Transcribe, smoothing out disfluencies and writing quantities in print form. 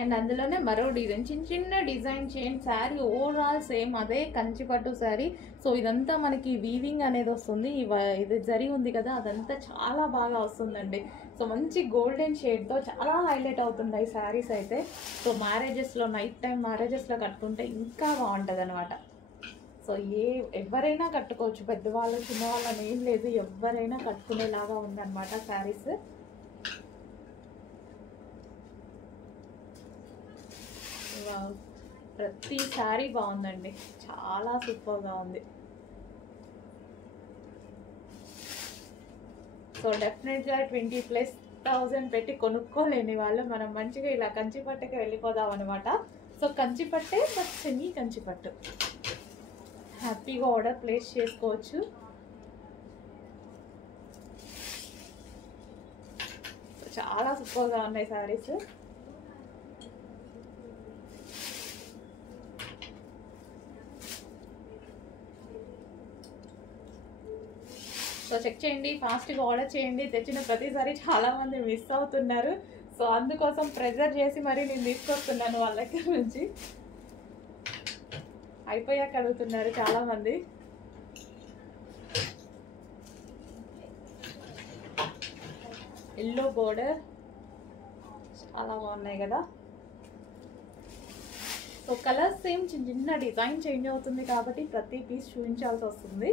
And అందులోనే మరో design, చిన్న చిన్న డిజైన్ చేయండి. శారీ ఓవరాల్ సేమ్ అదే కంచిపట్టు శారీ. సో ఇదంతా మనకి వీవింగ్ అనేది వస్తుంది. ఇది జరీ ఉంది కదా, అదంతా చాలా బాగా వస్తుందండి. సో మంచి గోల్డెన్ షేడ్తో చాలా హైలైట్ అవుతున్నాయి శారీస్ అయితే. సో మ్యారేజెస్లో, నైట్ టైం మ్యారేజెస్లో కట్టుకుంటే ఇంకా బాగుంటుంది అనమాట. సో ఎవరైనా కట్టుకోవచ్చు, పెద్దవాళ్ళు చిన్నవాళ్ళు అని ఏం లేదు, ఎవరైనా కట్టుకునేలాగా ఉందన్నమాట శారీస్. ప్రతి శారీ బాగుందండి, చాలా సూపర్గా ఉంది. సో డెఫినెట్గా 20,000+ పెట్టి కొనుక్కోలేని వాళ్ళు మనం మంచిగా ఇలా కంచిపట్టుకి వెళ్ళిపోదాం అనమాట. సో కంచిపట్టే బట్ సెమీ కంచిపట్టు, హ్యాపీగా ఆర్డర్ ప్లేస్ చేసుకోవచ్చు. సో చాలా సూపర్గా ఉన్నాయి శారీస్. సో చెక్ చేయండి, ఫాస్ట్గా ఆర్డర్ చేయండి. తెచ్చిన ప్రతిసారి చాలామంది మిస్ అవుతున్నారు. సో అందుకోసం ప్రెజర్ చేసి మరీ నేను తీసుకొస్తున్నాను వాళ్ళ దగ్గర నుంచి. అయిపోయాక అడుగుతున్నారు చాలామంది. ఎల్లో బోర్డర్ చాలా బాగున్నాయి కదా. సో కలర్స్ సేమ్, చిన్న చిన్న డిజైన్ చేంజ్ అవుతుంది కాబట్టి ప్రతి పీస్ చూపించాల్సి వస్తుంది.